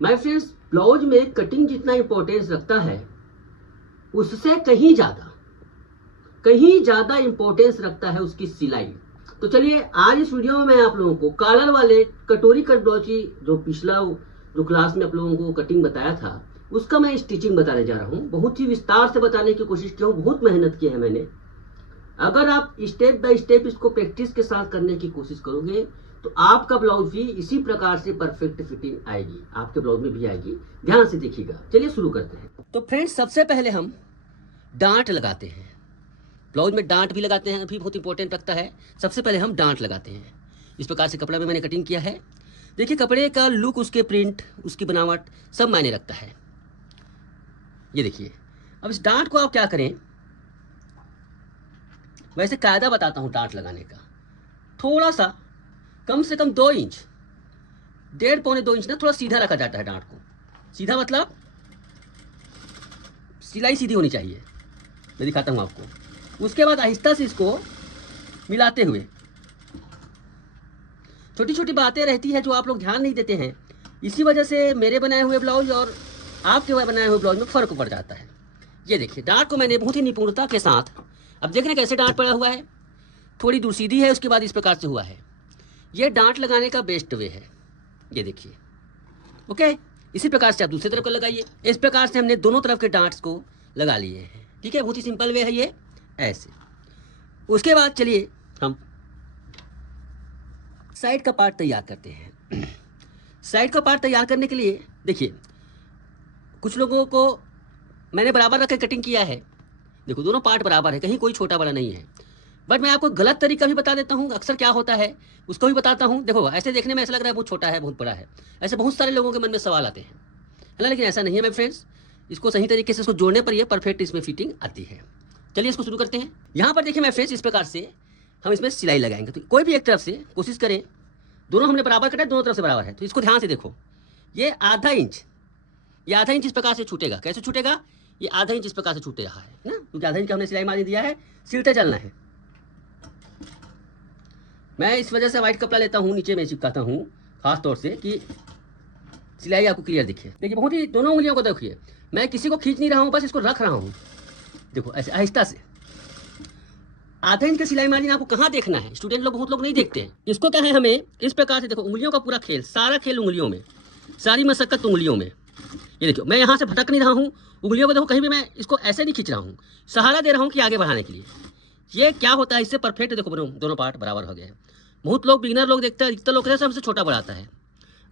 My friends, blouse में cutting जितना importance रखता है उससे कहीं ज्यादा इंपॉर्टेंस रखता है उसकी सिलाई। तो चलिए आज इस वीडियो में मैं आप लोगों को कॉलर वाले कटोरी कट ब्लाउज की जो पिछला जो क्लास में आप लोगों को कटिंग बताया था उसका मैं स्टिचिंग बताने जा रहा हूँ। बहुत ही विस्तार से बताने की कोशिश किया हूँ, बहुत मेहनत की है मैंने। अगर आप स्टेप बाय स्टेप इसको प्रैक्टिस के साथ करने की कोशिश करोगे तो आपका ब्लाउज भी इसी प्रकार से परफेक्ट फिटिंग आएगी, आपके ब्लाउज में भी आएगी। ध्यान से देखिएगा। चलिए शुरू करते हैं। तो फ्रेंड्स, सबसे पहले हम डांट लगाते हैं। ब्लाउज में डांट भी लगाते हैं, अभी बहुत इंपॉर्टेंट रखता है। सबसे पहले हम डांट लगाते हैं। इस प्रकार से कपड़ा में मैंने कटिंग किया है। देखिए कपड़े का लुक, उसके प्रिंट, उसकी बनावट सब मायने रखता है। ये देखिए, अब इस डांट को आप क्या करें, वैसे कायदा बताता हूँ डांट लगाने का। थोड़ा सा कम से कम 2 इंच, 1.5 पौने 2 इंच ना, थोड़ा सीधा रखा जाता है डांट को। सीधा मतलब सिलाई सीधी होनी चाहिए। मैं दिखाता हूँ आपको। उसके बाद आहिस्ता से इसको मिलाते हुए, छोटी छोटी बातें रहती है जो आप लोग ध्यान नहीं देते हैं। इसी वजह से मेरे बनाए हुए ब्लाउज और आपके बनाए हुए ब्लाउज में फ़र्क पड़ जाता है। ये देखिए, डांट को मैंने बहुत ही निपुणता के साथ, अब देख रहे हैं कैसे डांट पड़ा हुआ है। थोड़ी दूर सीधी है, उसके बाद इस प्रकार से हुआ है। ये डांट लगाने का बेस्ट वे है। ये देखिए, ओके। इसी प्रकार से आप दूसरी तरफ को लगाइए। इस प्रकार से हमने दोनों तरफ के डांट्स को लगा लिए हैं। ठीक है, बहुत ही सिंपल वे है ये, ऐसे। उसके बाद चलिए हम साइड का पार्ट तैयार करते हैं। साइड का पार्ट तैयार करने के लिए देखिए, कुछ लोगों को मैंने बराबर रख के कटिंग किया है। देखो दोनों पार्ट बराबर है, कहीं कोई छोटा बड़ा नहीं है। बट मैं आपको गलत तरीका भी बता देता हूँ, अक्सर क्या होता है उसको भी बताता हूँ। देखो ऐसे देखने में ऐसा लग रहा है बहुत छोटा है, बहुत बड़ा है, ऐसे बहुत सारे लोगों के मन में सवाल आते हैं, है ना। लेकिन ऐसा नहीं है मेरे फ्रेंड्स। इसको सही तरीके से इसको जोड़ने पर ये परफेक्ट इसमें फिटिंग आती है। चलिए इसको शुरू करते हैं। यहाँ पर देखिए मेरे फ्रेंड्स, इस प्रकार से हम इसमें सिलाई लगाएंगे। तो कोई भी एक तरफ से कोशिश करें, दोनों हमने बराबर कटा है, दोनों तरफ से बराबर है। तो इसको ध्यान से देखो, ये आधा इंच, ये आधा इंच इस प्रकार से छूटेगा। कैसे छूटेगा, ये आधा इंच इस प्रकार से छूट रहा है ना, क्योंकि आधा इंच का हमने सिलाई मार दिया है, सिलते चलना है। मैं इस वजह से व्हाइट कपड़ा लेता हूँ, नीचे में चिपकाता हूँ खास तौर से कि सिलाई आपको क्लियर दिखे। देखिए बहुत ही, दोनों उंगलियों को देखिए, मैं किसी को खींच नहीं रहा हूँ, बस इसको रख रहा हूँ। देखो ऐसे आहिस्ता से आधा इंच की सिलाई मार्जिन आपको कहाँ देखना है, स्टूडेंट लोग बहुत लोग नहीं देखते हैं इसको। क्या है, हमें इस प्रकार से देखो, उंगलियों का पूरा खेल, सारा खेल उंगलियों में, सारी मशक्कत उंगलियों में। ये देखो मैं यहाँ से भटक नहीं रहा हूँ, उंगलियों को देखो कहीं भी मैं इसको ऐसे नहीं खींच रहा हूँ, सहारा दे रहा हूँ कि आगे बढ़ाने के लिए। ये क्या होता है, इससे परफेक्ट देखो दोनों पार्ट बराबर हो गए हैं। बहुत लोग, बिगिनर लोग देखते हैं, अधिकतर लोग कहते हैं हमसे छोटा बड़ा आता है।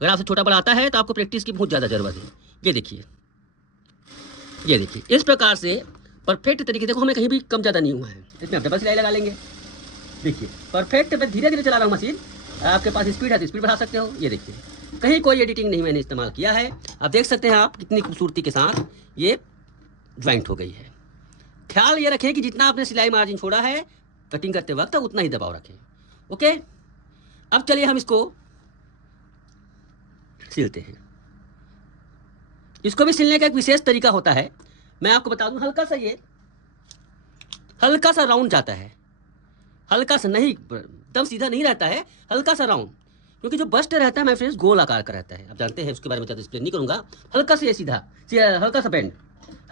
अगर आपसे छोटा बड़ा आता है तो आपको प्रैक्टिस की बहुत ज़्यादा ज़रूरत है। ये देखिए, ये देखिए इस प्रकार से परफेक्ट तरीके, देखो हमें कहीं भी कम ज़्यादा नहीं हुआ है। इसमें आप डबल सिलाई लगा लेंगे। देखिए परफेक्ट, मैं धीरे धीरे चला रहा हूँ मशीन, आपके पास स्पीड है तो स्पीड बढ़ा सकते हो। ये देखिए कहीं कोई एडिटिंग नहीं मैंने इस्तेमाल किया है। अब देख सकते हैं आप कितनी खूबसूरती के साथ ये ज्वाइंट हो गई है। ख्याल ये रखें कि जितना आपने सिलाई मार्जिन छोड़ा है कटिंग करते वक्त उतना ही दबाव रखें। ओके, अब चलिए हम इसको सिलते हैं। इसको भी सिलने का एक विशेष तरीका होता है, मैं आपको बता दूं। हल्का सा, ये हल्का सा राउंड जाता है, हल्का सा, नहीं एकदम सीधा नहीं रहता है, हल्का सा राउंड। क्योंकि जो बस्ट रहता है माय फ्रेंड्स गोल आकार का रहता है, आप जानते हैं, उसके बारे में ज़्यादा एक्सप्लेन नहीं करूंगा। हल्का सा ये सीधा, हल्का सा बेंड,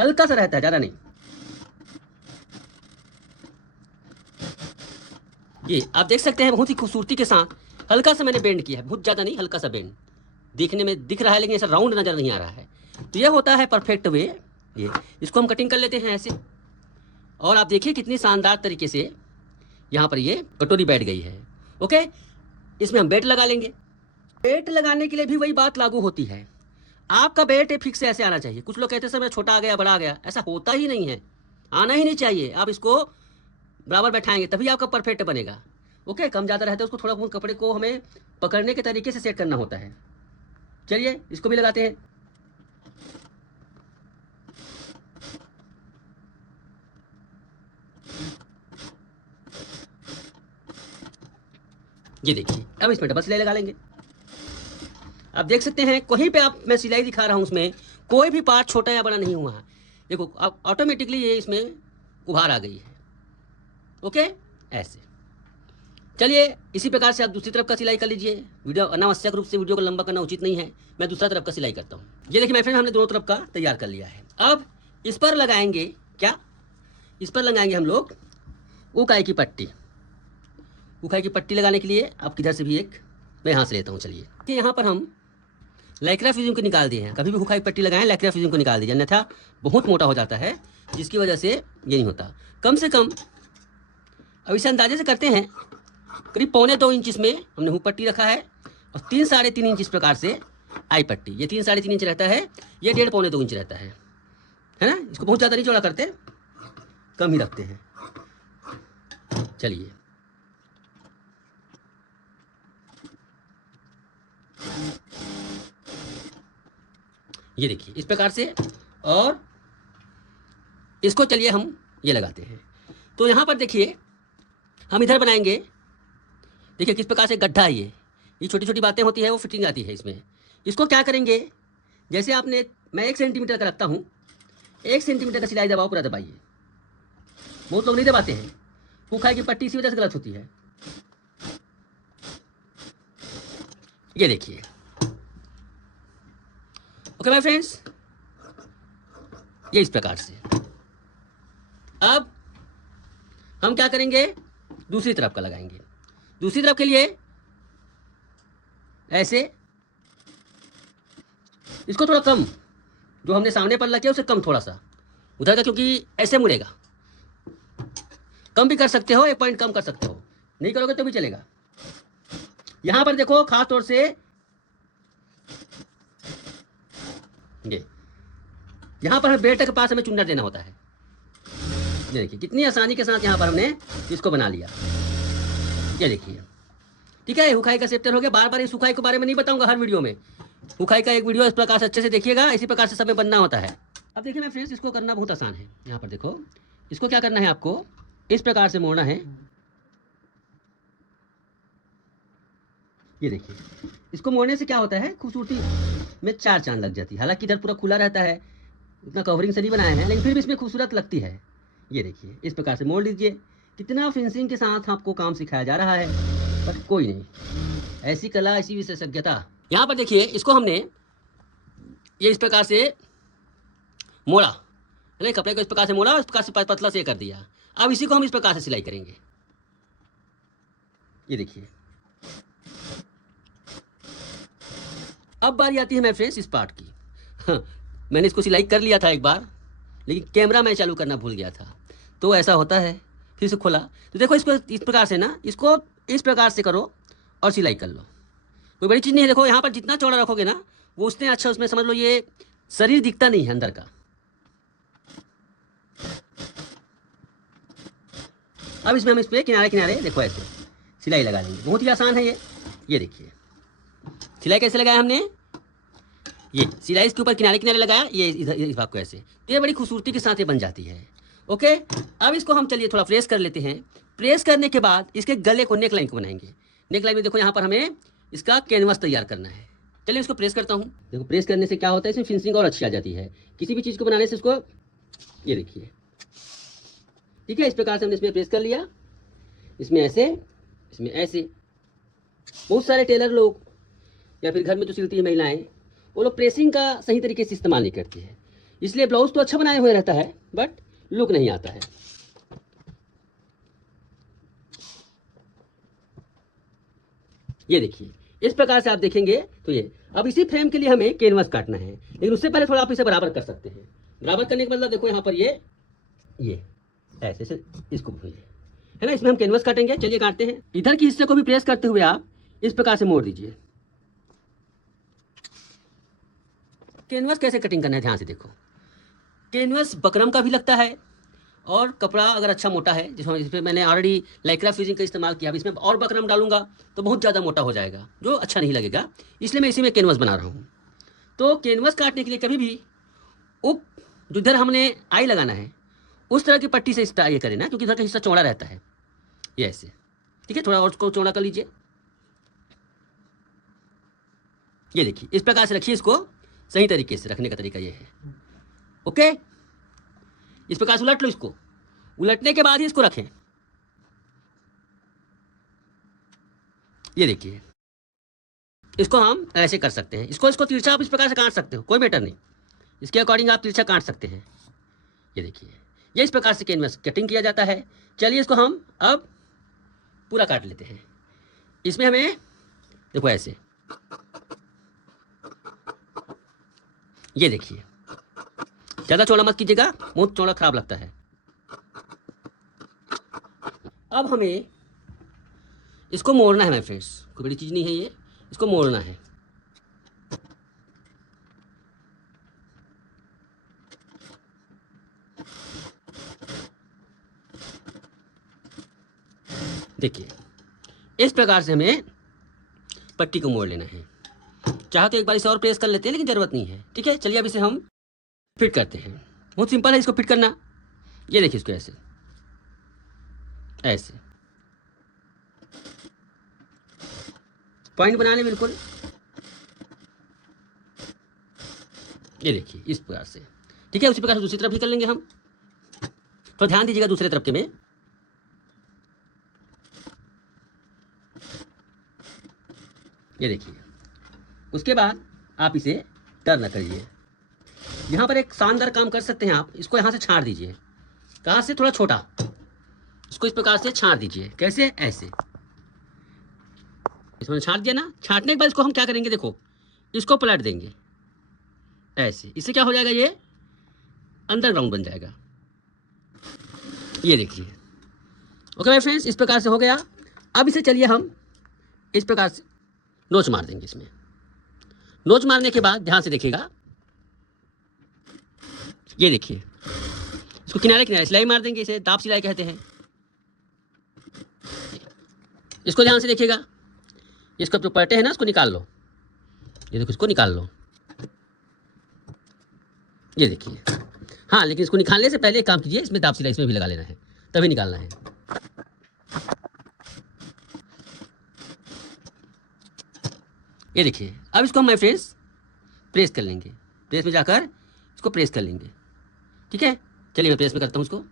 हल्का सा रहता है, ज़्यादा नहीं। ये आप देख सकते हैं बहुत ही खूबसूरती के साथ हल्का सा मैंने बेंड किया है, बहुत ज़्यादा नहीं, हल्का सा बेंड देखने में दिख रहा है, लेकिन ऐसा राउंड नज़र नहीं आ रहा है। तो ये होता है परफेक्ट वे। ये इसको हम कटिंग कर लेते हैं ऐसे, और आप देखिए कितनी शानदार तरीके से यहाँ पर ये कटोरी बैठ गई है। ओके, इसमें हम बेल्ट लगा लेंगे। बेल्ट लगाने के लिए भी वही बात लागू होती है, आपका बेल्ट फिक्स ऐसे आना चाहिए। कुछ लोग कहते हैं सर मेरा छोटा आ गया, बड़ा आ गया, ऐसा होता ही नहीं है, आना ही नहीं चाहिए। आप इसको बराबर बैठाएंगे तभी आपका परफेक्ट बनेगा। ओके, कम ज़्यादा रहता है, उसको थोड़ा बहुत कपड़े को हमें पकड़ने के तरीके से सेट करना होता है। चलिए इसको भी लगाते हैं। ये देखिए, अब इसमें डबल सिलाई लगा लेंगे। आप देख सकते हैं कहीं पे आप, मैं सिलाई दिखा रहा हूँ, उसमें कोई भी पार्ट छोटा या बड़ा नहीं हुआ है। देखो अब ऑटोमेटिकली ये इसमें उभार आ गई है। ओके, ऐसे चलिए इसी प्रकार से आप दूसरी तरफ का सिलाई कर लीजिए। वीडियो अनावश्यक रूप से वीडियो को लंबा करना उचित नहीं है। मैं दूसरा तरफ का सिलाई करता हूँ। ये देखिए माय फ्रेंड, हमने दोनों तरफ का तैयार कर लिया है। अब इस पर लगाएंगे क्या, इस पर लगाएंगे हम लोग उकाई की पट्टी। उकाई की पट्टी लगाने के लिए आप किधर से भी एक मैं यहाँ से लेता हूँ। चलिए कि यहाँ पर हम लैक्रा फ्यूजिंग को निकाल दिए हैं। कभी भी हुकाई पट्टी लगाएं, लैक्रा फ्यूजिंग को निकाल दीजिए, अन्यथा बहुत मोटा हो जाता है, जिसकी वजह से ये नहीं होता। कम से कम अब इसे अंदाजे से करते हैं, करीब 1.25 इंच इसमें हमने हुक पट्टी रखा है और 3-3.5 इंच इस प्रकार से आई पट्टी। ये 3-3.5 इंच रहता है, ये 1.5-2 इंच रहता है ना। इसको बहुत ज़्यादा नहीं चौड़ा करते, कम ही रखते हैं। चलिए ये देखिए इस प्रकार से, और इसको चलिए हम ये लगाते हैं। तो यहाँ पर देखिए हम इधर बनाएंगे, देखिए किस प्रकार से गड्ढा है। ये छोटी छोटी बातें होती है, वो फिटिंग आती है इसमें। इसको क्या करेंगे, जैसे आपने, मैं 1 सेंटीमीटर का रखता हूँ, 1 सेंटीमीटर का सिलाई दबाओ, पूरा दबाइए। बहुत लोग नहीं दबाते हैं, हुकाई की पट्टी इसी वजह से गलत होती है। ये देखिए, ओके माय फ्रेंड्स, ये इस प्रकार से। अब हम क्या करेंगे, दूसरी तरफ का लगाएंगे। दूसरी तरफ के लिए ऐसे, इसको थोड़ा कम, जो हमने सामने पर लगा उसे कम थोड़ा सा उधर का, क्योंकि ऐसे मुड़ेगा। कम भी कर सकते हो, 1 पॉइंट कम कर सकते हो, नहीं करोगे तो भी चलेगा। यहां पर देखो खास तौर से ये, यहां पर हमें बेल्ट के पास हमें चुन्नट देना होता है। ये देखिए कितनी आसानी के साथ यहां पर हमने इसको बना लिया। ये देखिए, ठीक है, हुकाई का सेप्टर हो गया। बार बार इस हुकाई के बारे में नहीं बताऊंगा हर वीडियो में। हुकाई का एक वीडियो इस प्रकार से अच्छे से देखिएगा, इसी प्रकार से सब में बनना होता है। अब देखिए मैं फ्रेंड्स, इसको करना बहुत आसान है। यहाँ पर देखो, इसको क्या करना है, आपको इस प्रकार से मोड़ना है। ये देखिए, इसको मोड़ने से क्या होता है, खूबसूरती में 4 चांद लग जाती है। हालांकि इधर पूरा खुला रहता है, उतना कवरिंग से नहीं बनाया है, लेकिन फिर भी इसमें खूबसूरत लगती है। ये देखिए इस प्रकार से मोड़ लीजिए। कितना फिनिशिंग के साथ आपको काम सिखाया जा रहा है, पर कोई नहीं, ऐसी कला, ऐसी विशेषज्ञता। यहाँ पर देखिए, इसको हमने ये इस प्रकार से मोड़ा, है ना, कपड़े को इस प्रकार से मोड़ा और इस प्रकार से पतला से कर दिया। अब इसी को हम इस प्रकार से सिलाई करेंगे। ये देखिए, अब बारी आती है मैं फ्रेंड्स इस पार्ट की। हाँ, मैंने इसको सिलाई कर लिया था एक बार, लेकिन कैमरा मैं चालू करना भूल गया था, तो ऐसा होता है। फिर से खोला तो देखो, इसको इस प्रकार से ना, इसको इस प्रकार से करो और सिलाई कर लो। कोई बड़ी चीज़ नहीं है। देखो यहाँ पर जितना चौड़ा रखोगे ना, वो उतने अच्छा, उसमें समझ लो ये शरीर दिखता नहीं है अंदर का। अब इसमें हम इस पर किनारे किनारे देखो ऐसे सिलाई लगा लेंगे। बहुत ही आसान है ये। ये देखिए सिलाई कैसे लगाया हमने, ये सिलाई इसके ऊपर किनारे किनारे लगाया, ये इधर इस भाग को ऐसे, तो ये बड़ी खूबसूरती के साथ ये बन जाती है। ओके, अब इसको हम चलिए थोड़ा प्रेस कर लेते हैं। प्रेस करने के बाद इसके गले को, नेक लाइन को बनाएंगे। नेक लाइन में देखो यहाँ पर हमें इसका कैनवास तैयार करना है। चलिए इसको प्रेस करता हूँ। देखो प्रेस करने से क्या होता है, इसमें फिनिशिंग और अच्छी आ जाती है। किसी भी चीज़ को बनाने से इसको, ये देखिए, ठीक है, इस प्रकार से हमने इसमें प्रेस कर लिया। इसमें ऐसे, इसमें ऐसे। बहुत सारे टेलर लोग या फिर घर में जो सिलती है महिलाएं, वो लोग प्रेसिंग का सही तरीके से इस्तेमाल नहीं करती है, इसलिए ब्लाउज तो अच्छा बनाए हुए रहता है, बट लुक नहीं आता है। ये देखिए इस प्रकार से आप देखेंगे तो ये। अब इसी फ्रेम के लिए हमें कैनवास काटना है, लेकिन उससे पहले थोड़ा आप इसे बराबर कर सकते हैं। बराबर करने का मतलब देखो यहाँ पर ये ऐसे से इसको है ना, इसमें हम कैनवास काटेंगे। चलिए काटते हैं। इधर के हिस्से को भी प्रेस करते हुए आप इस प्रकार से मोड़ दीजिए। कैनवास कैसे कटिंग करना है, ध्यान से देखो। कैनवास बकरम का भी लगता है, और कपड़ा अगर अच्छा मोटा है, जिसमें मैंने ऑलरेडी लाइक्रा फ्यूजिंग का इस्तेमाल किया, अब इसमें और बकरम डालूंगा तो बहुत ज़्यादा मोटा हो जाएगा, जो अच्छा नहीं लगेगा, इसलिए मैं इसी में कैनवास बना रहा हूँ। तो कैनवास काटने के लिए कभी भी जिधर हमने आई लगाना है उस तरह की पट्टी से ये करें ना, क्योंकि इधर का हिस्सा चौड़ा रहता है। ये ऐसे, ठीक है, थोड़ा और उसको चौड़ा कर लीजिए। ये देखिए इस प्रकार से रखिए, इसको सही तरीके से रखने का तरीका ये है। ओके, इस प्रकार से उलट लो। इसको उलटने के बाद ही इसको रखें। ये देखिए, इसको हम ऐसे कर सकते हैं, इसको तिरछा आप इस प्रकार से काट सकते हो, कोई मैटर नहीं, इसके अकॉर्डिंग आप तिरछा काट सकते हैं। ये देखिए, ये इस प्रकार से कैनवस कटिंग किया जाता है। चलिए इसको हम अब पूरा काट लेते हैं। इसमें हमें देखो ऐसे, ये देखिए, ज़्यादा चौड़ा मत कीजिएगा, बहुत चौड़ा खराब लगता है। अब हमें इसको मोड़ना है माय फ्रेंड्स, कोई बड़ी चीज़ नहीं है ये, इसको मोड़ना है। देखिए, इस प्रकार से हमें पट्टी को मोड़ लेना है। चाहे तो एक बार इसे और प्रेस कर लेते हैं, लेकिन ज़रूरत नहीं है। ठीक है, चलिए अब इसे हम फिट करते हैं। बहुत सिंपल है इसको फिट करना। ये देखिए, इसको ऐसे ऐसे पॉइंट बना लें बिल्कुल। ये देखिए इस प्रकार से। ठीक है, उसी प्रकार से दूसरी तरफ भी कर लेंगे हम। तो ध्यान दीजिएगा दूसरे तरफ के में। ये देखिए, उसके बाद आप इसे टर्न करिए। यहाँ पर एक शानदार काम कर सकते हैं आप, इसको यहाँ से छाड़ दीजिए। कहाँ से? थोड़ा छोटा, इसको इस प्रकार से छाड़ दीजिए। कैसे? ऐसे। इसमें छाट दिया ना, छाटने के बाद इसको हम क्या करेंगे, देखो इसको पलट देंगे ऐसे। इससे क्या हो जाएगा, ये अंडरग्राउंड बन जाएगा। ये देखिए, ओके माय फ्रेंड्स, इस प्रकार से हो गया। अब इसे चलिए हम इस प्रकार से नोच मार देंगे। इसमें नोच मारने के बाद ध्यान से देखिएगा, ये देखिए, इसको किनारे किनारे सिलाई मार देंगे, इसे दाब सिलाई कहते हैं। इसको ध्यान से देखिएगा, इसको जो पलटे हैं ना, इसको निकाल लो। ये देखो, इसको निकाल लो। ये देखिए, हाँ, लेकिन इसको निकालने से पहले एक काम कीजिए, इसमें दाब सिलाई इसमें भी लगा लेना है, तभी निकालना है। ये देखिए, अब इसको हम माय फ्रेंड्स प्रेस कर लेंगे। प्रेस में जाकर इसको प्रेस कर लेंगे। ठीक है, चलिए मैं प्रेस में करता हूँ इसको।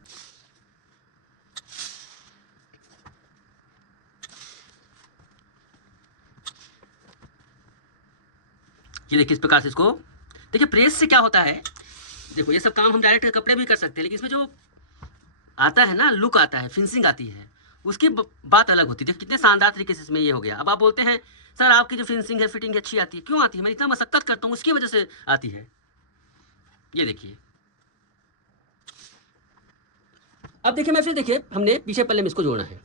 ये देखिए, इस प्रकार से इसको देखिए। प्रेस से क्या होता है, देखो ये सब काम हम डायरेक्ट कपड़े भी कर सकते हैं, लेकिन इसमें जो आता है ना, लुक आता है, फिनिशिंग आती है, उसकी बात अलग होती है। देखिए कितने शानदार तरीके से इसमें ये हो गया। अब आप बोलते हैं सर आपकी जो फिनिशिंग है, फिटिंग अच्छी आती है। क्यों आती है? मैं इतना मशक्कत करता हूँ, उसकी वजह से आती है। ये देखिए, अब देखिए मैं फिर देखिए, हमने पीछे पल्ले में इसको जोड़ना है।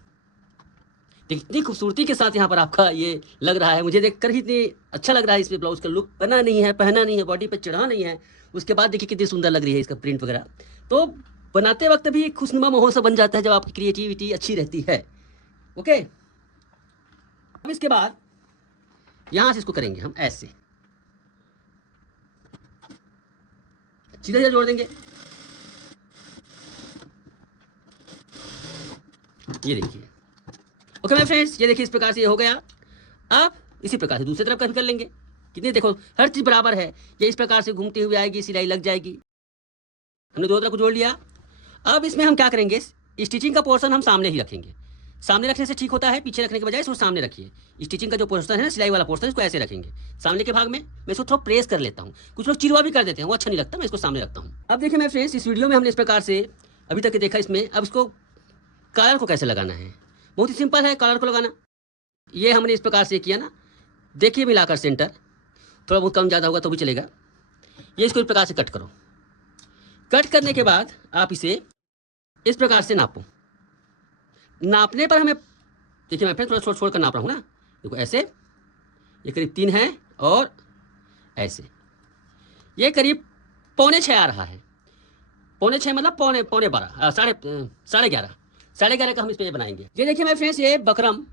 देखिए इतनी खूबसूरती के साथ यहाँ पर आपका ये लग रहा है, मुझे देखकर ही इतनी अच्छा लग रहा है। इसमें ब्लाउज का लुक बना नहीं है, पहना नहीं है, बॉडी पे चढ़ा नहीं है। उसके बाद देखिए कितनी सुंदर लग रही है इसका प्रिंट वगैरह। तो बनाते वक्त भी खुशनुमा माहौल सा बन जाता है जब आपकी क्रिएटिविटी अच्छी रहती है। ओके, अब इसके बाद यहाँ से इसको करेंगे हम ऐसे, सीधा सीधा जोड़ देंगे। ये देखिए, ओके माय फ्रेंड्स, ये देखिए इस प्रकार से ये हो गया। अब इसी प्रकार से दूसरी तरफ का भी कर लेंगे। कितनी देखो, हर चीज़ बराबर है। ये इस प्रकार से घूमती हुई आएगी, सिलाई लग जाएगी। हमने दो तरफ को जोड़ लिया। अब इसमें हम क्या करेंगे, स्टिचिंग का पोर्शन हम सामने ही रखेंगे। सामने रखने से ठीक होता है, पीछे रखने के बजाय इसको सामने रखिए। स्टिचिंग का जो पोर्शन है ना, सिलाई वाला पोर्शन, इसको ऐसे रखेंगे। सामने के भाग में मैं इसको थोड़ा प्रेस कर लेता हूँ। कुछ लोग चिरवा भी कर देते हैं, वो अच्छा नहीं लगता, मैं इसको सामने रखता हूँ। अब देखिए मैं फ्रेंड्स, इस वीडियो में हमने इस प्रकार से अभी तक देखा इसमें। अब इसको कॉलर को कैसे लगाना है, बहुत ही सिंपल है कॉलर को लगाना। ये हमने इस प्रकार से किया ना, देखिए मिलाकर सेंटर, थोड़ा बहुत कम ज़्यादा होगा तो भी चलेगा। ये इसको इस प्रकार से कट करो। कट करने के बाद आप इसे इस प्रकार से नापो। नापने पर हमें देखिए, मैं फिर थोड़ा छोड़ कर नाप रहा हूँ ना। देखो ऐसे, ये करीब 3 है और ऐसे ये करीब 6.25 आ रहा है। 6.25 मतलब पौने 12, साढ़े 11 का हम इस पर बनाएंगे। ये देखिए मैं फ्रेंड्स, ये बकरम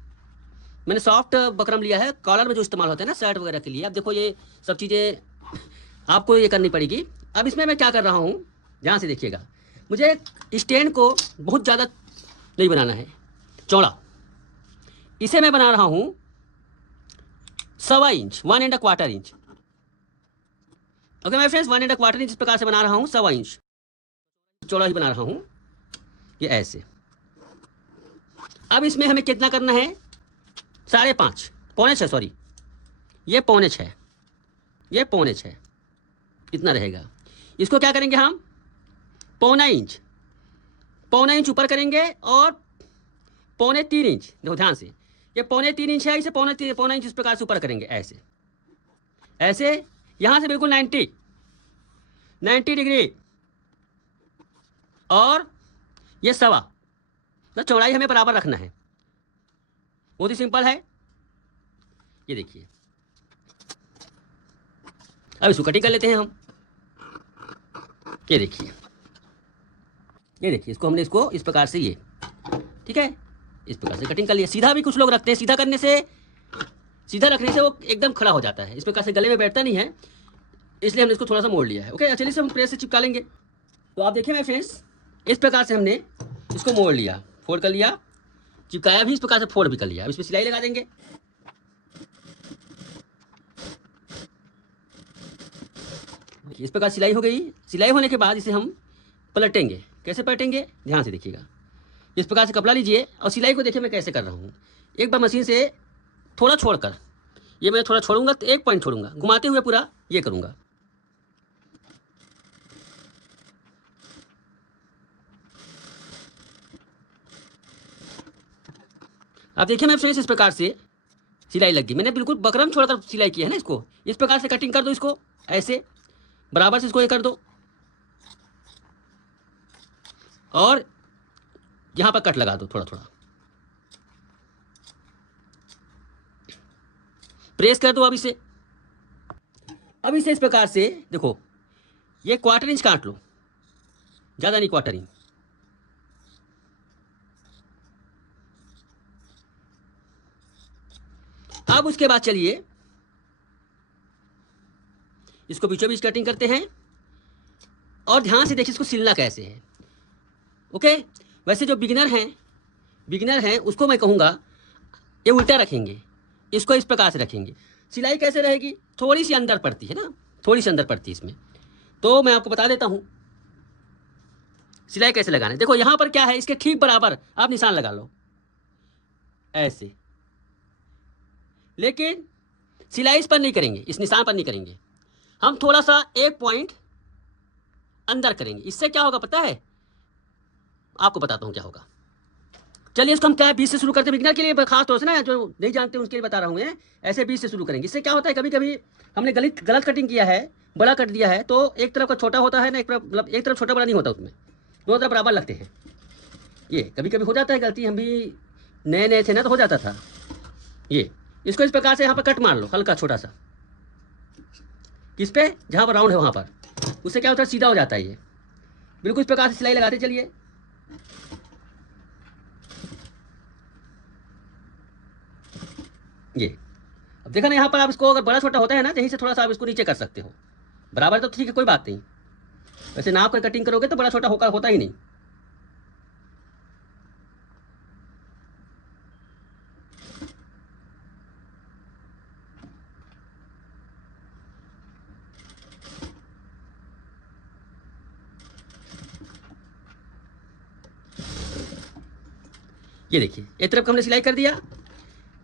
मैंने सॉफ्ट बकरम लिया है, कॉलर में जो इस्तेमाल होता है ना शर्ट वगैरह के लिए। अब देखो ये सब चीज़ें आपको ये करनी पड़ेगी। अब इसमें मैं क्या कर रहा हूँ, ध्यान से देखिएगा। मुझे स्टैंड को बहुत ज़्यादा नहीं बनाना है, चौड़ा। इसे मैं बना रहा हूँ 1.25 inch, 1.25 inch. Okay my friends, 1.25 inch इस प्रकार से बना रहा हूँ। 1.25 इंच चौड़ा ही बना रहा हूँ, ये ऐसे। अब इसमें हमें कितना करना है, 5.5, पौने 6, सॉरी, ये पौने 6, ये पौने 6, इतना रहेगा। इसको क्या करेंगे हम, पौना इंच, पौना इंच ऊपर करेंगे और पौने 3 इंच, देखो ध्यान से, ये पौने 3 इंच है, इसे पौना इंच इस प्रकार से ऊपर करेंगे, ऐसे ऐसे, यहां से बिल्कुल 90 डिग्री, और ये सवा, तो चौड़ाई हमें बराबर रखना है, बहुत ही सिंपल है। ये देखिए, अब इसको कटिंग कर लेते हैं हम। ये देखिए, ये देखिए, इसको हमने इसको इस प्रकार से, ये ठीक है, इस प्रकार से कटिंग कर लिया। सीधा भी कुछ लोग रखते हैं, सीधा करने से, सीधा रखने से वो एकदम खड़ा हो जाता है, इस प्रकार से गले में बैठता नहीं है, इसलिए हमने इसको थोड़ा सा मोड़ लिया है। ओके, चलिए से हम प्रेस से चिपका लेंगे। तो आप देखिए मेरे फ्रेंड्स, इस प्रकार से हमने इसको मोड़ लिया, फोल्ड कर लिया, चिपकाया भी इस प्रकार से, फोल्ड भी कर लिया। अब इस पर सिलाई लगा देंगे। इस प्रकार सिलाई हो गई। सिलाई होने के बाद इसे हम पलटेंगे। कैसे पलटेंगे, ध्यान से देखिएगा। इस प्रकार से कपड़ा लीजिए और सिलाई को देखिए मैं कैसे कर रहा हूँ। एक बार मशीन से थोड़ा छोड़कर, ये मैं थोड़ा छोड़ूंगा तो 1 पॉइंट छोड़ूंगा, घुमाते हुए पूरा ये करूँगा। आप देखिए मैं फ्रेंड्स, इस प्रकार से सिलाई लग गई। मैंने बिल्कुल बकरम छोड़कर सिलाई की है ना इसको। इस प्रकार से कटिंग कर दो इसको, ऐसे बराबर से इसको ये कर दो, और यहाँ पर कट लगा दो, थोड़ा थोड़ा प्रेस कर दो। अब इसे इस प्रकार से देखो, ये 1/4 इंच काट लो, ज़्यादा नहीं, 1/4 इंच। अब उसके बाद चलिए इसको बीचों बीच कटिंग करते हैं, और ध्यान से देखिए इसको सिलना कैसे है। ओके, वैसे जो बिगिनर हैं उसको मैं कहूँगा ये उल्टा रखेंगे, इसको इस प्रकार से रखेंगे। सिलाई कैसे रहेगी, थोड़ी सी अंदर पड़ती है ना, थोड़ी सी अंदर पड़ती है इसमें। तो मैं आपको बता देता हूँ सिलाई कैसे लगाना है। देखो यहाँ पर क्या है, इसके ठीक बराबर आप निशान लगा लो, ऐसे। लेकिन सिलाई इस पर नहीं करेंगे, इस निशान पर नहीं करेंगे, हम थोड़ा सा 1 पॉइंट अंदर करेंगे। इससे क्या होगा पता है, आपको बताता हूँ क्या होगा। चलिए इसको हम क्या है, 20 से शुरू करते हैं। बिगिनर के लिए खास तौर से ना, जो नहीं जानते उनके लिए बता रहा हूँ मैं, ऐसे 20 से शुरू करेंगे। इससे क्या होता है, कभी कभी हमने गलत कटिंग किया है, बड़ा कट दिया है, तो एक तरफ का छोटा होता है ना, एक तरफ, मतलब एक तरफ छोटा बड़ा नहीं होता, उसमें दोनों तरफ बराबर लगते हैं। ये कभी कभी हो जाता है गलती, हम भी नए थे ना तो हो जाता था। ये इसको इस प्रकार से यहाँ पर कट मार लो, हल्का छोटा सा, किस पे, जहाँ पर राउंड है वहाँ पर। उससे क्या होता है, सीधा हो जाता है ये। बिल्कुल इस प्रकार से सिलाई लगाते चलिए। ये अब देखा ना, यहाँ पर आप इसको अगर बड़ा छोटा होता है ना, यहीं से थोड़ा सा आप इसको नीचे कर सकते हो। बराबर तो ठीक है, कोई बात नहीं। वैसे नाप कर कटिंग करोगे तो बड़ा छोटा होता ही नहीं। ये देखिए, एक तरफ हमने सिलाई कर दिया,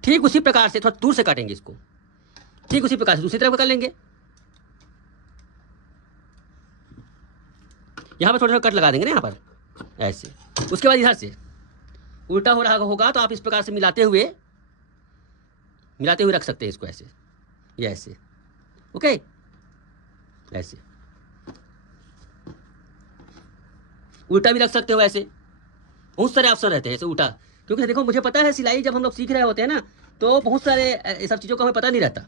ठीक उसी प्रकार से थोड़ा दूर से काटेंगे इसको, ठीक उसी प्रकार से दूसरी तरफ कर लेंगे। यहाँ पर थोड़ा सा कट लगा देंगे ना, यहाँ पर ऐसे। उसके बाद इधर से उल्टा हो रहा होगा तो आप इस प्रकार से मिलाते हुए रख सकते हैं इसको, ऐसे, ये ऐसे। ओके, ऐसे उल्टा भी रख सकते हो, ऐसे बहुत सारे ऑप्शन रहते हैं ऐसे उल्टा। क्योंकि देखो मुझे पता है, सिलाई जब हम लोग सीख रहे होते हैं ना, तो बहुत सारे ये सब चीज़ों का हमें पता नहीं रहता।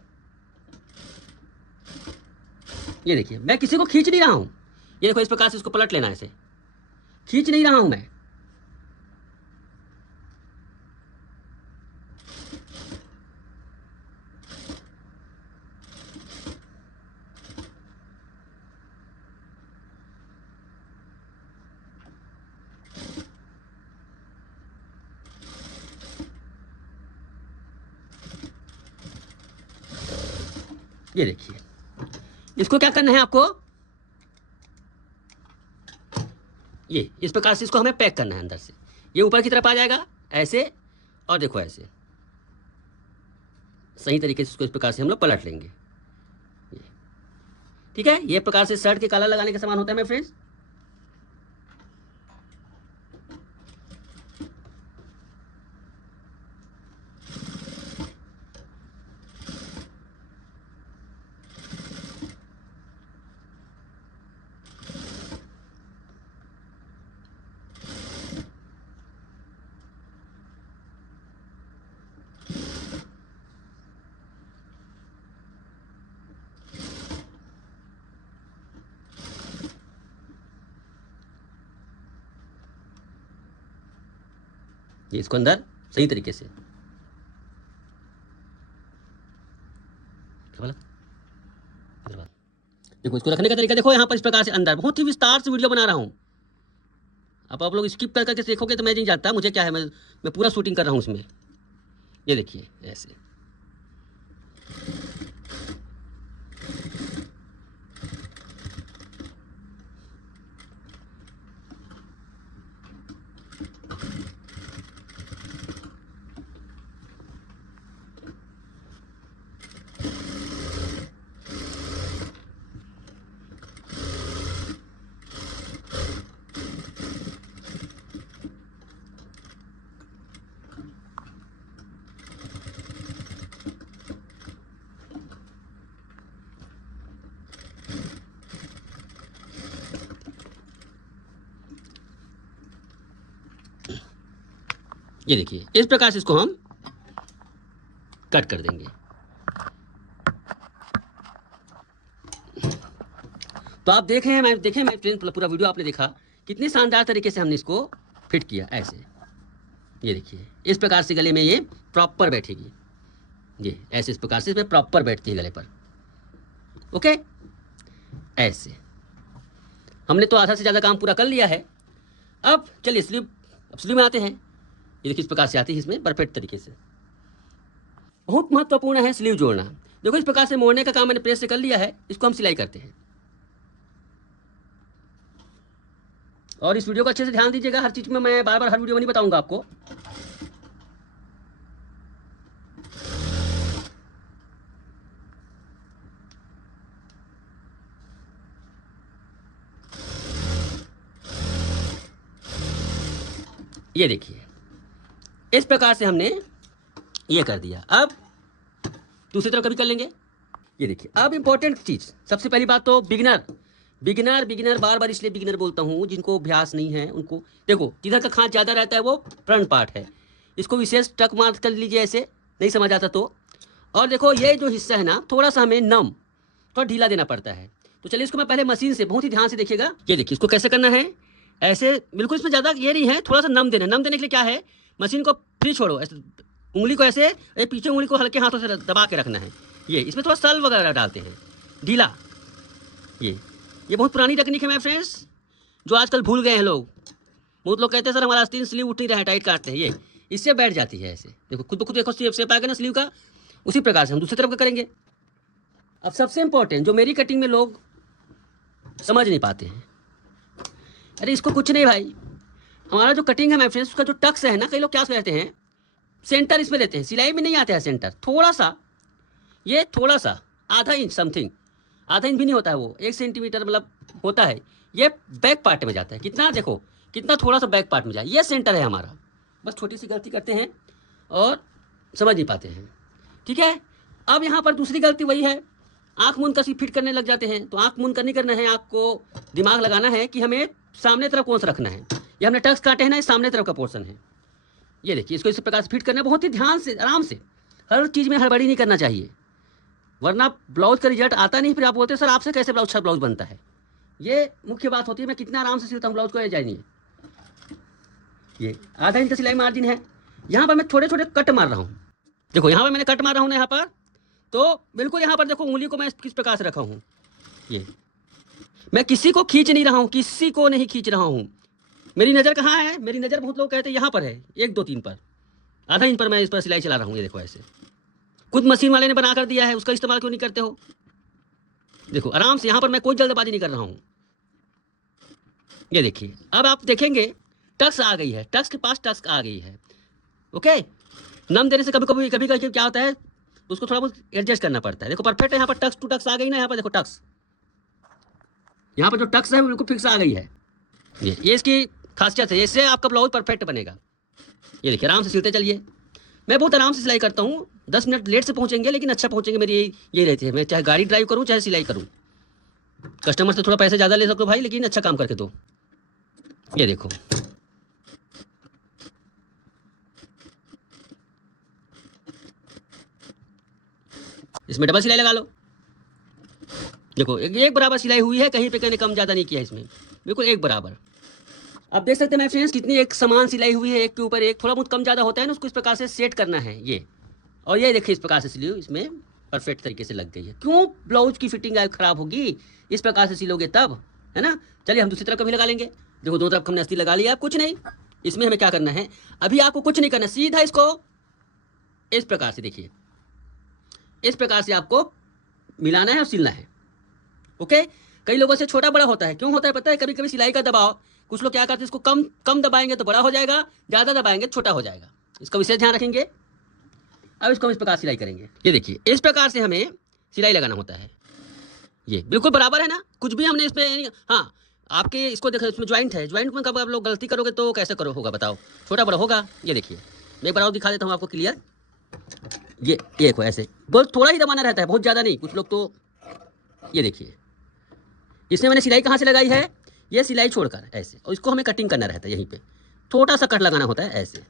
ये देखिए, मैं किसी को खींच नहीं रहा हूँ, ये देखो इस प्रकार से इसको पलट लेना है, ऐसे खींच नहीं रहा हूँ मैं। ये देखिए, इसको क्या करना है आपको, ये इस प्रकार से इसको हमें पैक करना है अंदर से। ये ऊपर की तरफ आ जाएगा ऐसे, और देखो ऐसे, सही तरीके से इसको इस प्रकार से हम लोग पलट लेंगे। ये ठीक है, ये प्रकार से शर्ट के कॉलर लगाने का सामान होता है मेरे फ्रेंड्स। ये इसको अंदर सही तरीके से देखो, इसको रखने का तरीका देखो। यहाँ पर इस प्रकार से अंदर बहुत ही विस्तार से वीडियो बना रहा हूँ। अब आप लोग स्किप कर करके देखोगे तो मैं नहीं जानता, मुझे क्या है, मैं पूरा शूटिंग कर रहा हूँ उसमें। ये देखिए ऐसे। ये देखिए इस प्रकार से इसको हम कट कर देंगे। तो आप देखें मैं फ्रेंड पूरा वीडियो आपने देखा कितनी शानदार तरीके से हमने इसको फिट किया ऐसे। ये देखिए इस प्रकार से गले में ये प्रॉपर बैठेगी। ये ऐसे इस प्रकार से इसमें प्रॉपर बैठती है गले पर। ओके, ऐसे हमने तो आधा से ज़्यादा काम पूरा कर लिया है। अब चलिए स्लीव में आते हैं। ये देखिए इस प्रकार से आती है इसमें परफेक्ट तरीके से। बहुत महत्वपूर्ण है स्लीव जोड़ना। देखो इस प्रकार से मोड़ने का काम मैंने प्रेस से कर लिया है। इसको हम सिलाई करते हैं। और इस वीडियो को अच्छे से ध्यान दीजिएगा, हर चीज में मैं बार बार हर वीडियो में नहीं बताऊंगा आपको। ये देखिए इस प्रकार से हमने ये कर दिया। अब दूसरी तरफ कभी कर लेंगे। ये देखिए अब इंपॉर्टेंट चीज, सबसे पहली बात तो बिगिनर बार बार इसलिए बिगिनर बोलता हूँ, जिनको अभ्यास नहीं है उनको। देखो जिधर का खांच ज़्यादा रहता है वो फ्रंट पार्ट है, इसको विशेष टक मार कर लीजिए ऐसे, नहीं समझ आता तो। और देखो ये जो हिस्सा है ना, थोड़ा सा हमें थोड़ा ढीला देना पड़ता है। तो चलिए इसको मैं पहले मशीन से बहुत ही ध्यान से देखिएगा। ये देखिए इसको कैसे करना है, ऐसे बिल्कुल, इसमें ज़्यादा ये नहीं है, थोड़ा सा नम देने के लिए क्या है, मशीन को फ्री छोड़ो, ऐसे उंगली को ऐसे पीछे उंगली को हल्के हाथों से दबा के रखना है। ये इसमें थोड़ा सल वगैरह डालते हैं ढीला। ये बहुत पुरानी टेक्निक है मेरे फ्रेंड्स, जो आजकल भूल गए हैं लोग। बहुत लोग कहते हैं सर हमारा आस्तीन स्लीव उठ नहीं रहा है, टाइट काटते हैं। ये इससे बैठ जाती है ऐसे। देखो खुद ब खुद देखो शेप आएगा ना स्लीव का। उसी प्रकार से हम दूसरी तरफ का करेंगे। अब सबसे इंपॉर्टेंट जो मेरी कटिंग में लोग समझ नहीं पाते हैं, अरे इसको कुछ नहीं भाई, हमारा जो कटिंग है मेरे फ्रेंड्स, उसका जो टक्स है ना, कई लोग क्या कहते हैं सेंटर इसमें देते हैं, सिलाई में नहीं आता है सेंटर। थोड़ा सा, ये थोड़ा सा आधा इंच समथिंग, आधा इंच भी नहीं होता है वो, 1 सेंटीमीटर मतलब होता है। ये बैक पार्ट में जाता है। कितना देखो, कितना थोड़ा सा बैक पार्ट में जाए, ये सेंटर है हमारा। बस छोटी सी गलती करते हैं और समझ नहीं पाते हैं। ठीक है, अब यहाँ पर दूसरी गलती वही है, आँख मूंद कर फिट करने लग जाते हैं। तो आँख मूंद कर नहीं करना है, आँख को दिमाग लगाना है कि हमें सामने तरफ कौन सा रखना है। ये हमने टक्स काटे हैं ना, सामने तरफ का पोर्शन है। ये देखिए इसको इस प्रकार से फिट करना है, बहुत ही ध्यान से आराम से। हर चीज़ में हड़बड़ी नहीं करना चाहिए, वरना ब्लाउज का रिजल्ट आता नहीं। फिर आप बोलते हैं सर आपसे कैसे अच्छा ब्लाउज बनता है। ये मुख्य बात होती है, मैं कितना आराम से सिलता हूँ ब्लाउज को, ये जानिए। ये आधा इंच का सिलाई मार्जिन है। यहाँ पर मैं छोटे छोटे कट मार रहा हूँ। देखो यहाँ पर मैंने कट मार रहा हूँ ना, यहाँ पर तो बिल्कुल यहाँ पर देखो उंगली को मैं किस प्रकार से रखा हूँ। ये मैं किसी को खींच नहीं रहा हूँ, किसी को नहीं खींच रहा हूँ। मेरी नज़र कहाँ है, मेरी नज़र बहुत लोग कहते हैं यहाँ पर है, 1 2 3 पर, आधा इंच पर मैं इस पर सिलाई चला रहा हूँ। ये देखो ऐसे खुद मशीन वाले ने बना कर दिया है, उसका इस्तेमाल क्यों नहीं करते हो। देखो आराम से, यहाँ पर मैं कोई जल्दबाजी नहीं कर रहा हूँ। ये देखिए अब आप देखेंगे टक्स आ गई है, टक्स के पास टक्स आ गई है। ओके, नम देने से कभी कभी क्या होता है, तो उसको थोड़ा बहुत एडजस्ट करना पड़ता है। देखो परफेक्ट है, यहाँ पर टक्स टू टक्स आ गई ना, यहाँ पर देखो टक्स, यहाँ पर जो टक्स है वो बिल्कुल फिक्स आ गई है। ये इसकी खासियत है, इससे आपका ब्लाउज परफेक्ट बनेगा। ये देखिए आराम से सिलते चलिए। मैं बहुत आराम से सिलाई करता हूँ, 10 मिनट लेट से पहुँचेंगे लेकिन अच्छा पहुँचेंगे, मेरी यही रहती है। मैं चाहे गाड़ी ड्राइव करूँ चाहे सिलाई करूँ, कस्टमर से थोड़ा पैसे ज़्यादा ले सकते हो भाई, लेकिन अच्छा काम करके दो। ये देखो इसमें डबल सिलाई लगा लो। देखो एक बराबर सिलाई हुई है, कहीं पे कहीं कम ज़्यादा नहीं किया इसमें, बिल्कुल एक बराबर। अब देख सकते हैं मेरे फ्रेंड्स कितनी एक समान सिलाई हुई है, एक के ऊपर एक। थोड़ा बहुत कम ज़्यादा होता है ना, उसको इस प्रकार से सेट करना है ये। और ये देखिए इस प्रकार से सिली इसमें परफेक्ट तरीके से लग गई है। क्यों ब्लाउज की फिटिंग खराब होगी, इस प्रकार से सिलोगे तब, है ना। चलिए हम दूसरी तरफ का भी लगा लेंगे। देखो दो तरफ हमने अस्ती लगा लिया, कुछ नहीं। इसमें हमें क्या करना है, अभी आपको कुछ नहीं करना, सीधा इसको इस प्रकार से देखिए, इस प्रकार से आपको मिलाना है और सिलना है। ओके, कई लोगों से छोटा बड़ा होता है, क्यों होता है पता है, कभी कभी सिलाई का दबाव, कुछ लोग क्या करते हैं इसको कम कम दबाएंगे तो बड़ा हो जाएगा, ज़्यादा दबाएंगे तो छोटा हो जाएगा। इसका विशेष ध्यान रखेंगे। अब इसको हम इस प्रकार सिलाई करेंगे। ये देखिए इस प्रकार से हमें सिलाई लगाना होता है। ये बिल्कुल बराबर है ना, कुछ भी हमने इसमें, हाँ आपके इसको देखो इसमें ज्वाइंट है, ज्वाइंट में कब आप लोग गलती करोगे तो कैसे करो होगा बताओ, छोटा बड़ा होगा। ये देखिए मैं एक बार और दिखा देता हूँ आपको क्लियर। ये देखो ऐसे बहुत थोड़ा ही दबाना रहता है, बहुत ज़्यादा नहीं। कुछ लोग तो ये देखिए इसमें मैंने सिलाई कहाँ से लगाई है, ये सिलाई छोड़कर ऐसे, और इसको हमें कटिंग करना रहता है, यहीं पे छोटा सा कट लगाना होता है ऐसे।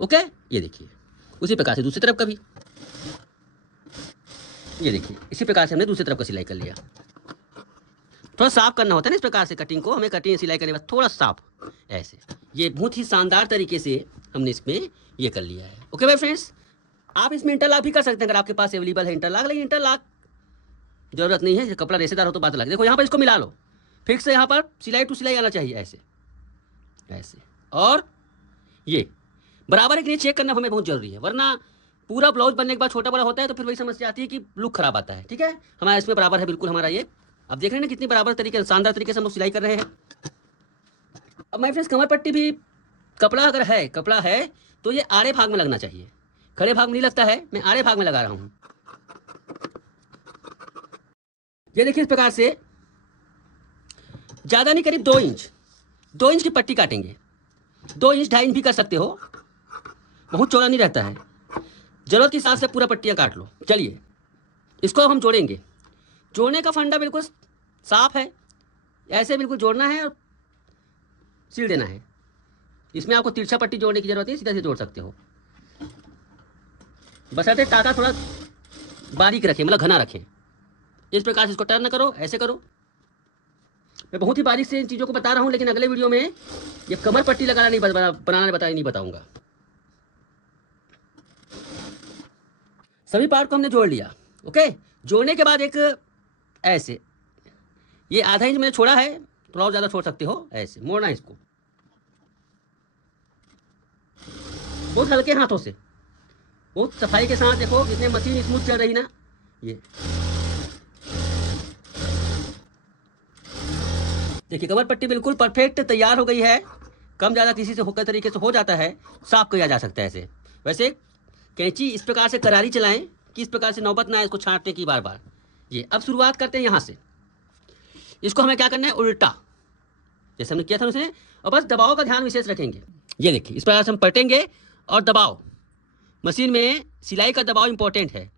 ओके, ये देखिए उसी प्रकार से दूसरी तरफ का भी, ये देखिए इसी प्रकार से हमने दूसरी तरफ का सिलाई कर लिया। थोड़ा साफ करना होता है ना इस प्रकार से कटिंग को, हमें कटिंग सिलाई करने के बाद थोड़ा साफ ऐसे। ये बहुत ही शानदार तरीके से हमने इसमें ये कर लिया है। ओके भाई फ्रेंड्स, आप इसमें इंटरलॉक भी कर सकते हैं अगर आपके पास अवेलेबल है इंटरलॉक, लेकिन इंटरलॉक जरूरत नहीं है, कपड़ा रेसेदार हो तो बात अलग। देखो यहाँ पर इसको मिला लो, फिक्स से यहाँ पर सिलाई टू सिलाई आना चाहिए ऐसे ऐसे, और ये बराबर है कि नहीं चेक करना हमें बहुत जरूरी है, वरना पूरा ब्लाउज बनने के बाद छोटा बड़ा होता है तो फिर वही समस्या आती है कि लुक खराब आता है। ठीक है, हमारा इसमें बराबर है बिल्कुल हमारा ये। अब देख रहे हैं ना कितनी बराबर तरीके शानदार तरीके से हम लोग सिलाई कर रहे हैं। अब माय फ्रेंड्स कमर पट्टी भी कपड़ा अगर है, कपड़ा है तो ये आड़े भाग में लगना चाहिए, खड़े भाग में नहीं लगता है, मैं आड़े भाग में लगा रहा हूँ। ये देखिए इस प्रकार से ज़्यादा नहीं, करीब 2 इंच, 2 इंच की पट्टी काटेंगे। 2 इंच 2.5 इंच भी कर सकते हो, बहुत चौड़ा नहीं रहता है। जरूरत के हिसाब से पूरा पट्टियाँ काट लो। चलिए इसको हम जोड़ेंगे। जोड़ने का फंडा बिल्कुल साफ है, ऐसे बिल्कुल जोड़ना है और सिल देना है। इसमें आपको तिरछा पट्टी जोड़ने की जरूरत है, सीधा से जोड़ सकते हो, बशर्ते टाका थोड़ा बारीक रखें, मतलब घना रखें। इस प्रकार से इसको टर्न करो, ऐसे करो। मैं बहुत ही बारीक से इन चीज़ों को बता रहा हूँ, लेकिन अगले वीडियो में ये कमर पट्टी लगाना नहीं बनाना नहीं बताऊंगा। सभी पार्ट को हमने जोड़ लिया। ओके, जोड़ने के बाद एक ऐसे, ये आधा इंच मैंने छोड़ा है, थोड़ा और ज़्यादा छोड़ सकते हो, ऐसे मोड़ना है इसको बहुत हल्के हाथों से, बहुत सफाई के साथ। देखो कितने मशीन स्मूथ चल रही ना। ये देखिए कमर पट्टी बिल्कुल परफेक्ट तैयार हो गई है, कम ज़्यादा किसी से होकर तरीके से हो जाता है, साफ किया जा सकता है ऐसे। वैसे कैंची इस प्रकार से करारी चलाएं कि इस प्रकार से नौबत ना है इसको छांटने की बार बार। ये अब शुरुआत करते हैं यहाँ से, इसको हमें क्या करना है उल्टा, जैसे हमने किया था उसने, और बस दबाव का ध्यान विशेष रखेंगे। ये देखिए इस प्रकार से हम पलटेंगे और दबाव, मशीन में सिलाई का दबाव इंपॉर्टेंट है,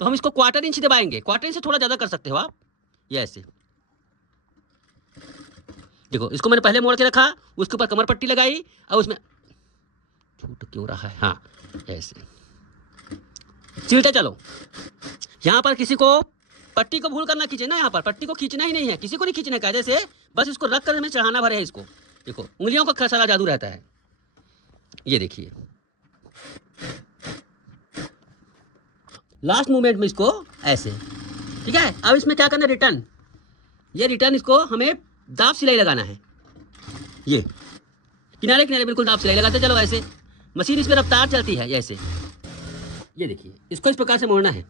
तो हम इसको 1/4 इंच दबाएंगे। 1/4 इंच से थोड़ा ज़्यादा कर सकते हो आप, ये ऐसे। देखो इसको मैंने पहले मोड़ के रखा, उसके ऊपर कमर पट्टी लगाई और उसमें छूट क्यों रहा है, हाँ ऐसे सिलते चलो। यहाँ पर किसी को पट्टी को भूल कर ना खींचे ना, यहाँ पर पट्टी को खींचना ही नहीं है, किसी को नहीं खींचना कायदे से, बस इसको रख कर हमें चढ़ाना भर है इसको। देखो उंगलियों का सारा जादू रहता है। ये देखिए लास्ट मूवमेंट में इसको ऐसे, ठीक है। अब इसमें क्या करना है, रिटर्न, ये रिटर्न इसको हमें दाब सिलाई लगाना है। ये किनारे किनारे बिल्कुल दाब सिलाई लगाते चलो ऐसे, मशीन इसमें रफ्तार चलती है ऐसे। ये देखिए इसको इस प्रकार से मोड़ना है।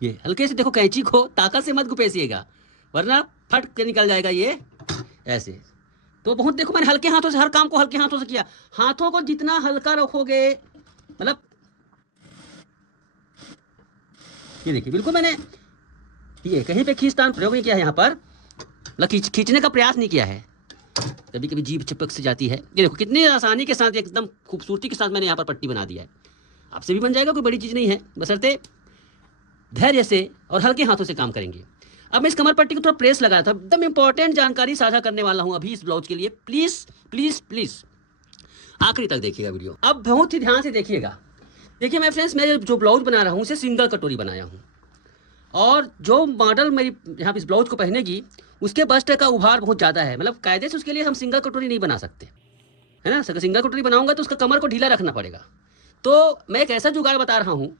ये हल्के से देखो, कैंची को ताकत से मत घुपेसिएगा वरना फट के निकल जाएगा ये ऐसे। तो बहुत देखो मैंने हल्के हाथों से, हर काम को हल्के हाथों से किया। हाथों को जितना हल्का रखोगे, मतलब ये देखिए बिल्कुल मैंने ये कहीं पे खींचतान प्रयोग नहीं किया है, यहाँ पर मतलब खींचने का प्रयास नहीं किया है। कभी कभी जीभ चिपक से जाती है। ये देखो कितनी आसानी के साथ, एकदम खूबसूरती के साथ मैंने यहाँ पर पट्टी बना दिया है। आपसे भी बन जाएगा, कोई बड़ी चीज़ नहीं है, बशर्ते धैर्य से और हल्के हाथों से काम करेंगे। अब मैं इस कमर पट्टी को थोड़ा प्रेस लगाया था। एकदम इंपॉर्टेंट जानकारी साझा करने वाला हूँ अभी इस ब्लाउज के लिए। प्लीज़ प्लीज़ प्लीज़ आखिरी तक देखिएगा वीडियो। अब बहुत ही ध्यान से देखिएगा। देखिए मैं फ्रेंड्स, मैं जो ब्लाउज बना रहा हूँ उसे सिंगल कटोरी बनाया हूँ, और जो मॉडल मेरी यहाँ पे इस ब्लाउज को पहनेगी उसके बस्ट का उभार बहुत ज़्यादा है। मतलब कायदे से उसके लिए हम सिंगल कटोरी नहीं बना सकते, है ना। अगर सिंगल कटोरी बनाऊंगा तो उसका कमर को ढीला रखना पड़ेगा। तो मैं एक ऐसा जुगाड़ बता रहा हूँ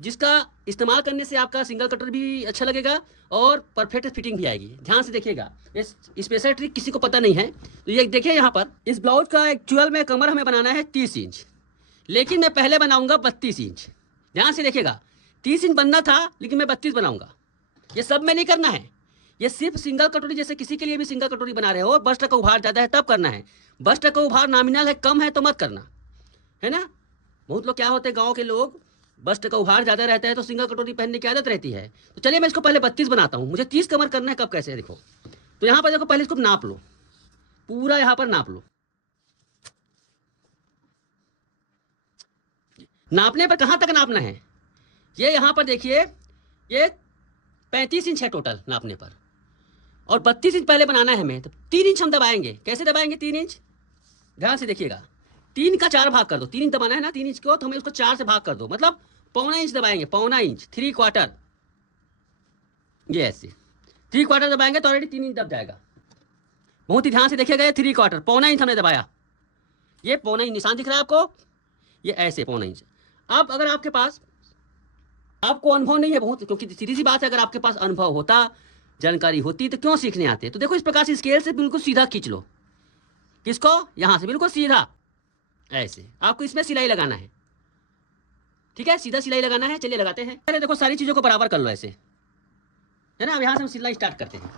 जिसका इस्तेमाल करने से आपका सिंगल कटर भी अच्छा लगेगा और परफेक्ट फिटिंग भी आएगी। ध्यान से देखिएगा, इस स्पेशल ट्रिक किसी को पता नहीं है। तो ये देखिए यहाँ पर इस ब्लाउज का एक्चुअल में कमर हमें बनाना है 30 इंच, लेकिन मैं पहले बनाऊंगा 32 इंच। ध्यान से देखिएगा, 30 इंच बनना था लेकिन मैं 32 बनाऊंगा। ये सब में नहीं करना है, ये सिर्फ सिंगल कटोरी, जैसे किसी के लिए भी सिंगल कटोरी बना रहे हो, बस्ट का उभार ज़्यादा है तब करना है। बस्ट का उभार नॉमिनल है, कम है तो मत करना, है ना। बहुत लोग क्या होते हैं, गाँव के लोग, बस्ट का उभार ज़्यादा रहता है तो सिंगल कटोरी पहनने की आदत रहती है। तो चलिए मैं इसको पहले 32 बनाता हूँ। मुझे 30 कमर करना है, कब कैसे है देखो। तो यहाँ पर देखो, पहले इसको नाप लो, पूरा यहाँ पर नाप लो। नापने पर कहाँ तक नापना है, ये यहाँ पर देखिए, ये 35 इंच है टोटल नापने पर, और 32 इंच पहले बनाना है हमें। तो 3 इंच हम दबाएंगे। कैसे दबाएंगे 3 इंच, ध्यान से देखिएगा। 3 का 4 भाग कर दो, 3 इंच दबाना है ना 3 इंच को, तो हमें उसको 4 से भाग कर दो, मतलब पौना इंच दबाएंगे, पौना इंच, 3/4। ये ऐसे 3/4 दबाएंगे तो ऑलरेडी 3 इंच दब जाएगा। बहुत ही ध्यान से देखिएगा, ये 3/4 पौना इंच हमने दबाया, ये पौना इंच निशान दिख रहा है आपको, ये ऐसे पौना इंच। अब अगर आपके पास, आपको अनुभव नहीं है बहुत, क्योंकि सीधी सी बात है, अगर आपके पास अनुभव होता, जानकारी होती, तो क्यों सीखने आते। तो देखो इस प्रकार से स्केल से बिल्कुल सीधा खींच लो, किसको, यहाँ से बिल्कुल सीधा ऐसे। आपको इसमें सिलाई लगाना है, ठीक है, सीधा सिलाई लगाना है। चलिए लगाते हैं। पहले देखो सारी चीज़ों को बराबर कर लो ऐसे, है ना। अब यहाँ से हम सिलाई स्टार्ट करते हैं।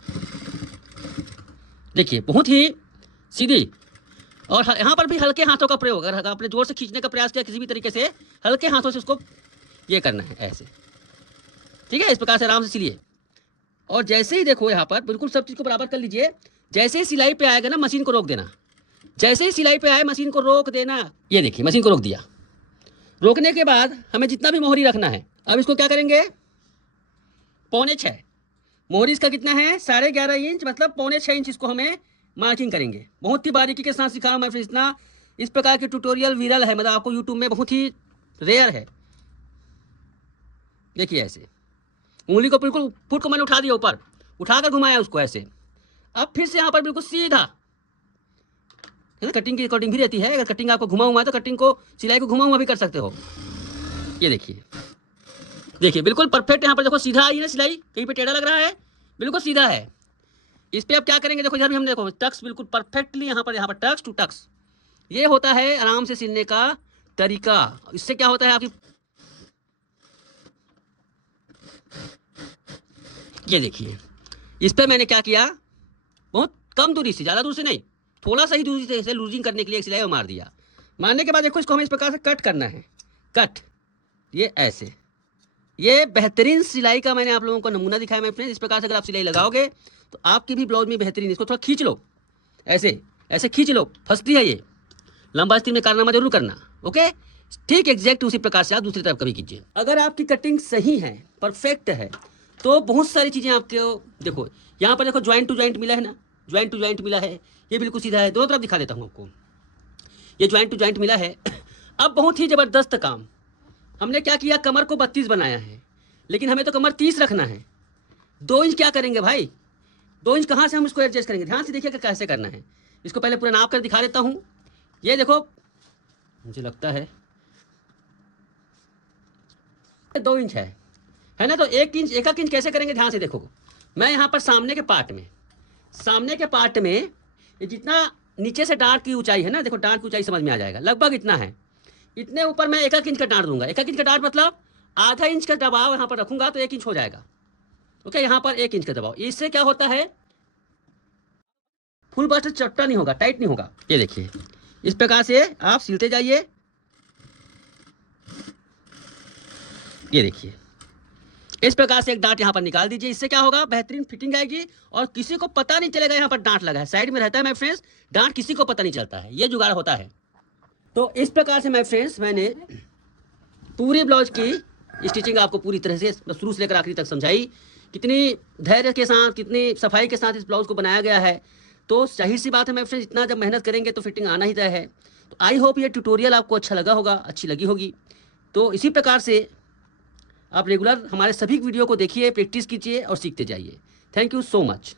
देखिए बहुत ही सीधी, और यहाँ पर भी हल्के हाथों का प्रयोग। अगर आपने जोर से खींचने का प्रयास किया किसी भी तरीके से, हल्के हाथों से उसको ये करना है ऐसे, ठीक है। इस प्रकार से आराम से सिलिए, और जैसे ही देखो यहाँ पर बिल्कुल सब चीज़ को बराबर कर लीजिए। जैसे ही सिलाई पे आएगा ना, मशीन को रोक देना। जैसे ही सिलाई पे आए मशीन को रोक देना। ये देखिए मशीन को रोक दिया। रोकने के बाद हमें जितना भी मोहरी रखना है, अब इसको क्या करेंगे, 6.25 मोहरी इसका कितना है, 11.5 इंच, मतलब 6.25 इंच इसको हमें मार्किंग करेंगे। बहुत ही बारीकी के साथ सिखा रहा हूँ मैं, फिर इतना इस प्रकार के ट्यूटोरियल विरल है, मतलब आपको यूट्यूब में बहुत ही रेयर है। देखिए ऐसे उंगली को बिल्कुल, फुट को मैंने उठा दिया ऊपर, उठाकर घुमाया उसको ऐसे। अब फिर से यहाँ पर बिल्कुल सीधा, है ना। कटिंग की अकॉर्डिंग भी रहती है, अगर कटिंग आपको घुमा हुआ है तो कटिंग को, सिलाई को घुमा हुआ भी कर सकते हो। ये देखिए, देखिए बिल्कुल परफेक्ट। यहाँ पर देखो सीधा आई है ना सिलाई, कहीं पे टेढ़ा लग रहा है, बिल्कुल सीधा है। इस पर अब क्या करेंगे, देखो इधर भी हम देखो टक्स बिल्कुल परफेक्टली, यहाँ पर टक्स टू टक्स। ये होता है आराम से सिलने का तरीका। इससे क्या होता है आपकी, ये देखिए इस पर मैंने क्या किया, बहुत कम दूरी से, ज़्यादा दूर से नहीं, थोड़ा सा ही दूरी से इसे लूजिंग करने के लिए एक सिलाई मार दिया। मारने के बाद देखो इसको हमें इस प्रकार से कट करना है, कट, ये ऐसे। ये बेहतरीन सिलाई का मैंने आप लोगों को नमूना दिखाया मैं फ्रेंड्स। इस प्रकार से अगर आप सिलाई लगाओगे तो आपकी भी ब्लाउज में बेहतरीन। इसको थोड़ा खींच लो ऐसे, ऐसे खींच लो, फंसती है ये, लंबा स्थिति में कारनामा जरूर करना, ओके। ठीक एग्जैक्ट उसी प्रकार से आप दूसरी तरफ कभी कीजिए। अगर आपकी कटिंग सही है, परफेक्ट है, तो बहुत सारी चीज़ें आपको, देखो यहाँ पर देखो ज्वाइंट टू ज्वाइंट मिला है ना, ज्वाइंट टू ज्वाइंट मिला है, ये बिल्कुल सीधा है। दोनों तरफ दिखा देता हूँ आपको, ये ज्वाइंट टू ज्वाइंट मिला है। अब बहुत ही ज़बरदस्त काम हमने क्या किया, कमर को 32 बनाया है, लेकिन हमें तो कमर 30 रखना है। 2 इंच क्या करेंगे भाई, 2 इंच कहाँ से हम इसको एडजस्ट करेंगे। ध्यान से देखिएगा कैसे करना है। इसको पहले पूरा नाप कर दिखा देता हूँ। ये देखो, मुझे लगता है 2 इंच है ना। तो 1 इंच, 1 इंच कैसे करेंगे, ध्यान से देखो। मैं यहाँ पर सामने के पार्ट में ये जितना नीचे से डांट की ऊंचाई है ना, देखो डांट की ऊंचाई समझ में आ जाएगा, लगभग इतना है। इतने ऊपर मैं 1 इंच का डांट दूंगा। 1 इंच का डांट मतलब आधा इंच का दबाव यहाँ पर रखूंगा तो 1 इंच हो जाएगा, ओके। यहाँ पर 1 इंच का दबाव, इससे क्या होता है, फुल बस्ट चपटा नहीं होगा, टाइट नहीं होगा। ये देखिए इस प्रकार से आप सिलते जाइए। ये देखिए इस प्रकार से एक डांट यहाँ पर निकाल दीजिए। इससे क्या होगा, बेहतरीन फिटिंग आएगी और किसी को पता नहीं चलेगा यहाँ पर डांट लगा है। साइड में रहता है माय फ्रेंड्स, डांट किसी को पता नहीं चलता है, ये जुगाड़ होता है। तो इस प्रकार से माय फ्रेंड्स मैंने पूरी ब्लाउज की स्टिचिंग आपको पूरी तरह से शुरू से लेकर आखिरी तक समझाई। कितनी धैर्य के साथ, कितनी सफाई के साथ इस ब्लाउज को बनाया गया है। तो जाहिर सी बात है माय फ्रेंड्स, इतना जब मेहनत करेंगे तो फिटिंग आना ही तय है। तो आई होप ये ट्यूटोरियल आपको अच्छा लगा होगा, अच्छी लगी होगी। तो इसी प्रकार से आप रेगुलर हमारे सभी वीडियो को देखिए, प्रैक्टिस कीजिए और सीखते जाइए। Thank you so much.